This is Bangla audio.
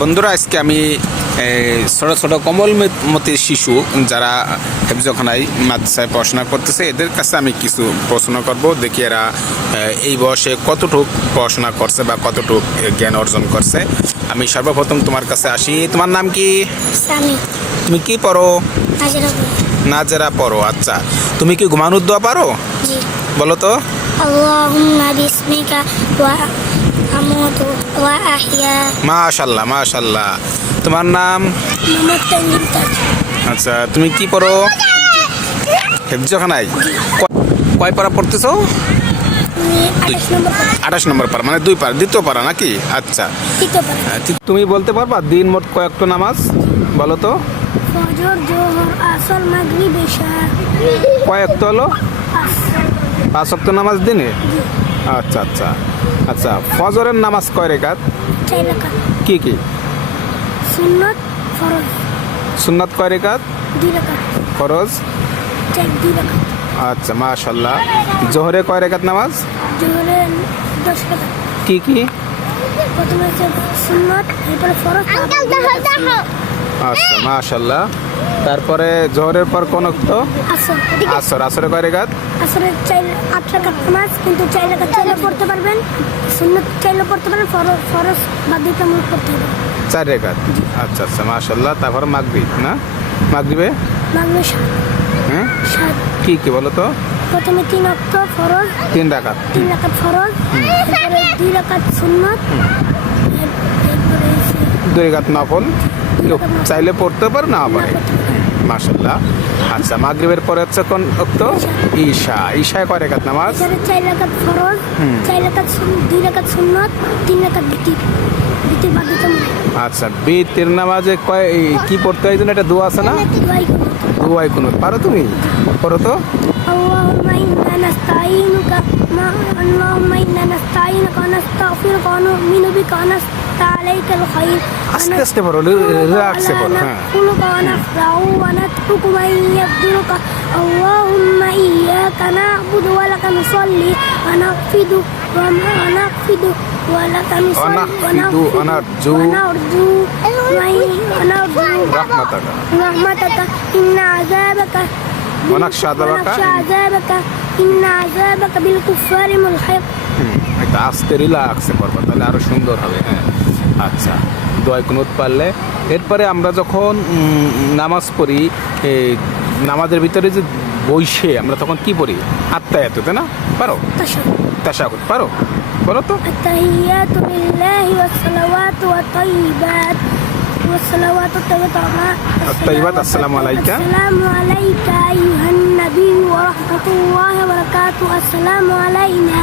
বন্ধুরা আজকে আমি ছোট ছোট কমলমতি শিশু যারা হেফজখানায় মাদ্রাসায় পড়াশোনা করতেছে এদের কাছে আমি কিছু প্রশ্ন করব। দেখি এরা এই বয়সে কতটুক পড়াশোনা করছে বা কতটুক জ্ঞান অর্জন করছে। আমি সর্বপ্রথম তোমার কাছে আসি। তোমার নাম কি? তুমি কি পড়ো? না নাজেরা পড়ো আচ্ছা। তুমি কি ঘুমানোর দোয়া পারো? বলো তো। আল্লাহুম্মা বিসমিকা ওয়া আমুতু ওয়া মাশাল্লাহ তোমার নাম? মোহাম্মদ তানজিম তাজ আচ্ছা তুমি কি পড়ো? হেফজখানায় কয় পারা পড়তেছো? আঠাশ নম্বর পারা। মানে দুই পারা দ্বিতীয় পারা নাকি? আচ্ছা। ঠিক- তুমি বলতে পারবা দিন মোট কয়েকটা নামাজ? বলো তো। কয়েকটা হলো? পাঁচ। অক্ট নামাজ দিনে? আচ্ছা আচ্ছা। আচ্ছা ফজরের নামাজ কয় রেখাত? কি কি? সুন্নত ফরজ। সুন্নাত কয় রেখাত? দুই ফরজ? দুই আচ্ছা মাশাল্লাহ জোহরে কয় রেখাত নামাজ? জোহরে কি কি? প্রথমে সুন্নত এরপরে ফরজ। আচ্ছা মাশাল্লাহ তারপরে জোহরের পর কোন অক্ত আসর আসর আসরে কয় রেখাত? আসলে চাইলে আট রাকাত নামাজ কিন্তু চার রাকাত চাইলে পড়তে পারবেন। সুন্নত চাইলে পড়তে পারবেন ফরজ ফরজ বাধ্যতামূলক পড়তে হবে। চার রেখাত? আচ্ছা আচ্ছা মাশাল্লাহ তারপর মাগরিব না? মাগরিবে? সাত। হ্যাঁ? কি কি বলো তো? প্রথমে তিন অক্ট ফরজ তিন রাকাত তিন রাকাত ফরজ এরপরে দুই রাকাত সুন্নত দুই রেখাত নফল কেউ চাইলে পড়তে পারে না পারে মাশাল্লাহ আচ্ছা মাগরিবের পরে হচ্ছে কোন অক্ত ঈশা ঈশায় কয় রেখাত নামাজ এরপরে চার রাকাত ফরজ চার রাকাত সুন- দুই রাকাত সুন্নত তিন রাকাত বিতির বিতির বাধ্যতামূলক আচ্ছা বিতির নামাজে কয় এই কি পড়তে হয় যেন একটা দোয়া আছে না দোয়াই করতে দোয়াই কোনো পারো তুমি পড়ো তো اللهم إنا نستعينك ما اللهم إنا نستعينك ونستغفرك ونؤمن بك ونستعليك الخير আস্তে আস্তে পড়ো রিল্যাক্সে পড়ো হ্যাঁ ونقولك ونخضع ونترك من يقدرك اللهم إياك نعبد ولك نصلي ونخفض ونخفض ولك نصلي ونخفض ونرجو ونرجو ونرجو রহমতাকা رحمتك إن عذابك ونخشى عذابك ونخشى عذابك إن عذابك بالكفار ملحق হুম, এটা আস্তে রিল্যাক্সে পড়বো তাহলে আরো সুন্দর হবে হ্যাঁ আচ্ছা দোয়া কুনুত পারলে। এরপরে আমরা যখন নামাজ পড়ি নামাজের ভিতরে যে বইসে আমরা তখন কি পড়ি? আত্মায়াত তাই না? পারো? তাশাহুদ পারো? বলো তো? আসসালামু আলাইকা। আসসালামু আলাইকা আইয়ুহান ওয়া রাহমাতুল্লাহি ওয়া বারাকাতু আসসালামু আলাইনা।